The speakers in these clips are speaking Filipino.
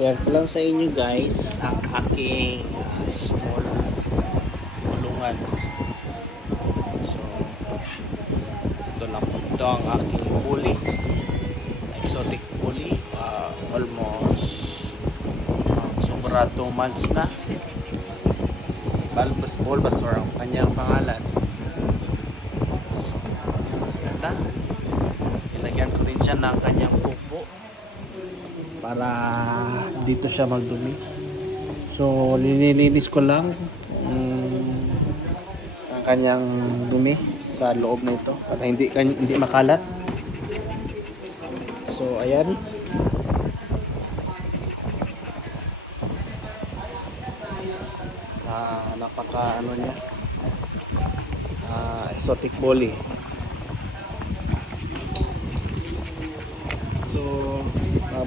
Share ko lang sa inyo guys ang aking small kulungan. So, ito lang po. Ito ang aking bully. Exotic bully. Almost sobra 2 months na. Si Bulbasaur ang kanyang pangalan. So, ganda. Ilagyan ko rin siya ng kanyang pupo para dito siya magdumi. So linilinis ko lang ang kanyang dumi sa loob na ito para hindi makalat. So ayan, napaka ano niya, exotic bully. So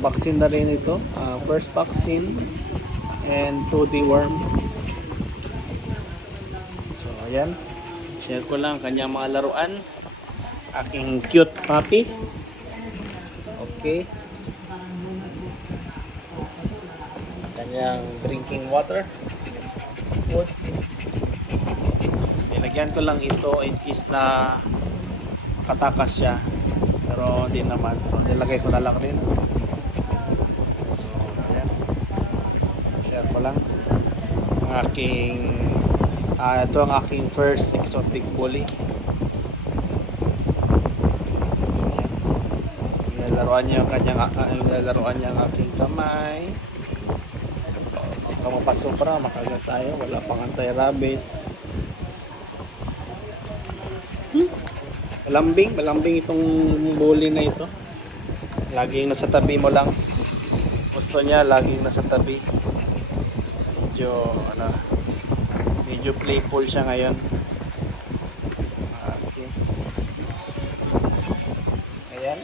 vaccine na rin ito, first vaccine and 2 deworm. So ayan, share ko lang kanyang mga laruan, aking cute puppy. Okay, kanyang drinking water, food. Nilagyan ko lang ito in case na makatakas siya, pero hindi naman. Nilagay ko na lang rin. So ayan, share ko lang ang aking ito ang aking first exotic bully. Nilaruan niya ang kanyang nilaruan niya ang aking kamay. Baka mapasobra, makagat tayo, wala pang anti-rabies. Malambing itong bully na ito. Laging nasa tabi mo lang. Gusto niya laging nasa tabi. Medyo playful siya ngayon. Okay. Ayan.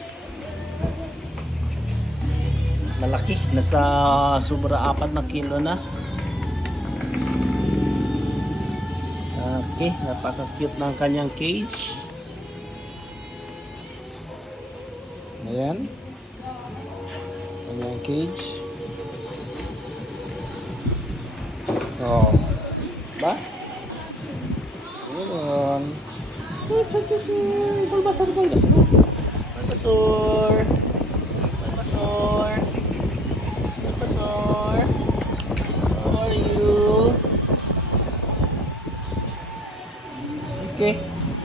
Malaki, nasa sobra 4 na kilo na. Okay, napaka-cute ng kanyang cage. Ayan, kanyang cage. Oh, ba? Ayan. Bulbasaur. How are you? Okay.